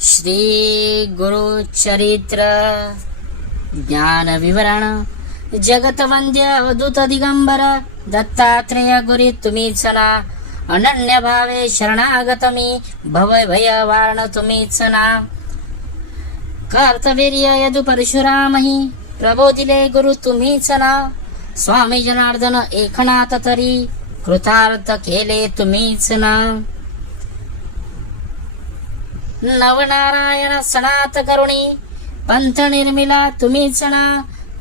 श्री गुरुचरित्र ज्ञान विवरण जगत वंद्य अवधूत दिगंबर दत्तात्रेय गुरी तुम्हीच ना अनन्य भावे शरणागत मी भव भय वारण तुम्हीच ना कार्तवीर्य यदु परशुरामही प्रबोधिले गुरु तुम्हीच ना स्वामी जनार्दन एकनाथ तरी कृतार्थ केले तुम्हीच ना नवनारायण सणात करुणी। पंथ निर्मिला तुम्हीच ना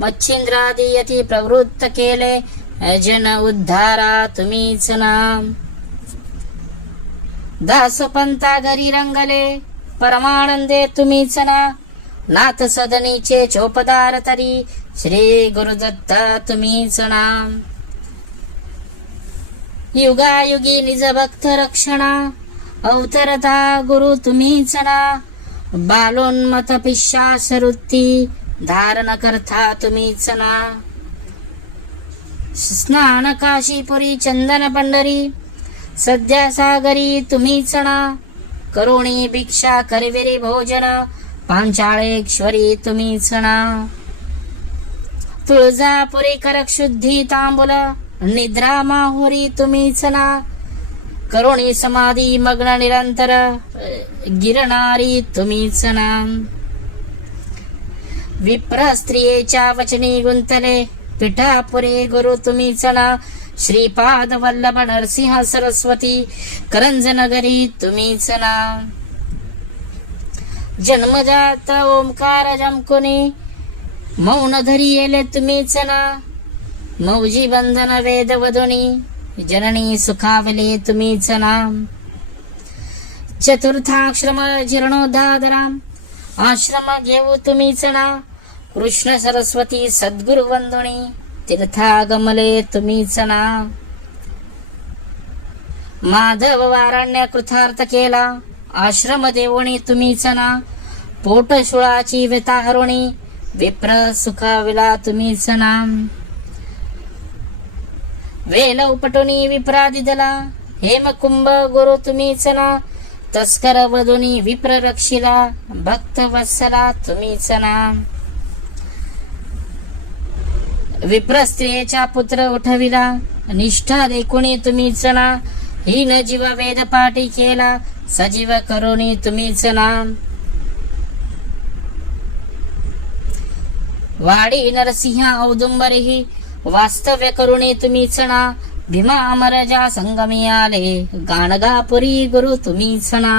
मच्छिंद्रादी यती प्रवृत्त केले। जन उद्धारा तुम्हीच दास दासपंता घरी रंगले। परमानंदे तुम्हीच ना नाथ सदनीचे चोपदार तरी। श्री गुरुदत्त तुम्हीच नाम युगायुगी निज भक्त रक्षणा। अवतरता गुरु तुम्ही चढा. बालोन्मत पिशास वृत्ती धारण करता तुम्हीच ना स्नान काशीपुरी चंदन पंढरी सध्या सागरी तुम्ही ना करुणी भिक्षा करविरी भोजन पांचाळेश्वरी तुम्ही ना तुळजापुरी करक शुद्धी तांबुल निद्रा माहुरी तुम्ही ना करुणी समाधी मग्न निरंतर गिरणारी तुम्हीच ना विप्र स्त्रियेच्या वचनी गुंतले पिठापुरे गुरु तुम्हीच ना श्रीपाद वल्लभ नरसिंह सरस्वती करंज नगरी तुम्हीच ना जन्मजात ओंकार जमकुनी मौन धरी येले तुम्हीच ना मौजी बंधन वेद वधुनी जननी सुखावले तुम्हीच नाम चतुर्थाश्रम जीर्णोद्धादराम आश्रम घेऊ तुम्हीच ना कृष्ण सरस्वती सद्गुरु वंदुणी तीर्थागमले तुम्हीच ना माधव वारण्य कृथार्थ केला. आश्रम देवणी तुम्हीच ना पोट शुळाची हरुणी विप्र सुखाविला तुम्हीच नाम वेल उपटुनी विप्रादिदला हेमकुंभ गुरु तुम्हीच ना तस्कर वधुनी विप्र रक्षिला भक्त वत्सला तुम्हीच ना विप्र स्त्रियेचा पुत्र उठविला निष्ठा देखुनी तुम्हीच ना हीन जीव वेद पाठी केला सजीव करुणी तुम्हीच नाम वाडी नरसिंह औदुंबरी वास्तव्य करुणे तुम्ही ना भीमा अमरजा संगमी आले. गाणगापुरी गुरु तुम्ही सणा.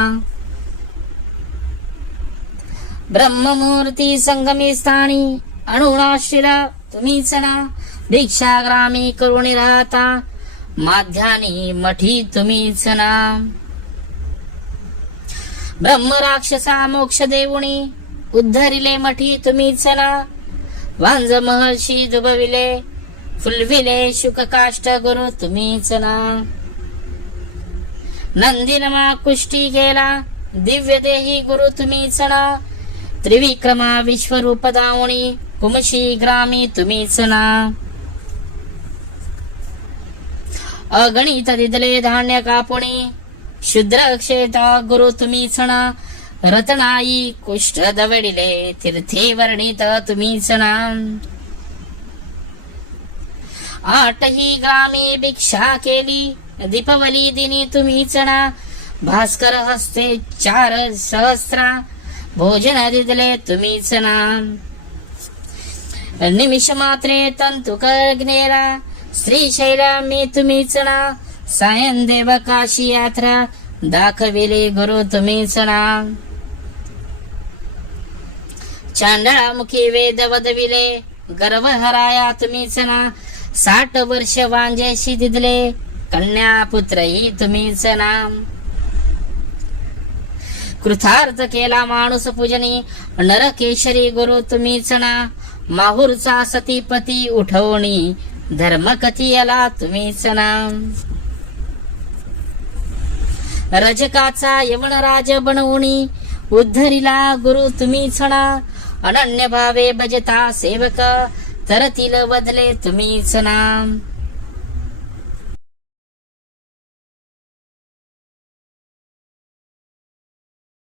ब्रह्ममूर्ती संगमी स्थानी. अणुराशिरा तुम्ही ना दीक्षाग्रामी करुणी राहता माध्यानी मठी तुम्ही ना ब्रह्म राक्षसा मोक्ष देवुणी उद्धरिले मठी तुम्ही ना वांज महर्षी दुबविले. फुलविले शुककाष्ट गुरु तुम्हीच ना. नंदिनमा कुष्टी गेला दिव्य देही गुरु तुम्हीच ना. त्रिविक्रमा विश्वरूप दावणी कुमशी ग्रामी तुम्हीच ना. अगणित दिदले धान्य कापुणी शुद्र क्षेत्र गुरु तुम्हीच ना. रतनाई कुष्ठ दवडिले तीर्थे वर्णित तुम्हीच ना. आठही ग्रामे भिक्षा केली. दीपवली दिनी तुम्हीच ना भास्कर हस्ते चार सहस्रा. भोजन दिदले तुम्हीच चना. निमिष मात्रे तंतुकग्नेरा श्रीशैल मी तुम्हीच ना सायन देव काशी यात्रा. दाखविले गुरु तुम्हीच ना चांडळामुखी वेद वदविले. गर्व हराया तुम्ही ना साठ वर्ष वांजेशी दिदले कन्या पुत्रही तुम्हीच नाम. कृथार्थ केला माणूस पूजनी. नरकेशरी गुरु तुम्हीच ना. माहूरचा सतीपती उठवणी. धर्म कथी याला तुम्हीच ना रजकाचा यवन राज बनवणी. उद्धरीला गुरु तुम्हीच ना. अनन्य भावे भजता सेवक. तरतील बदले तुम्हीच नाम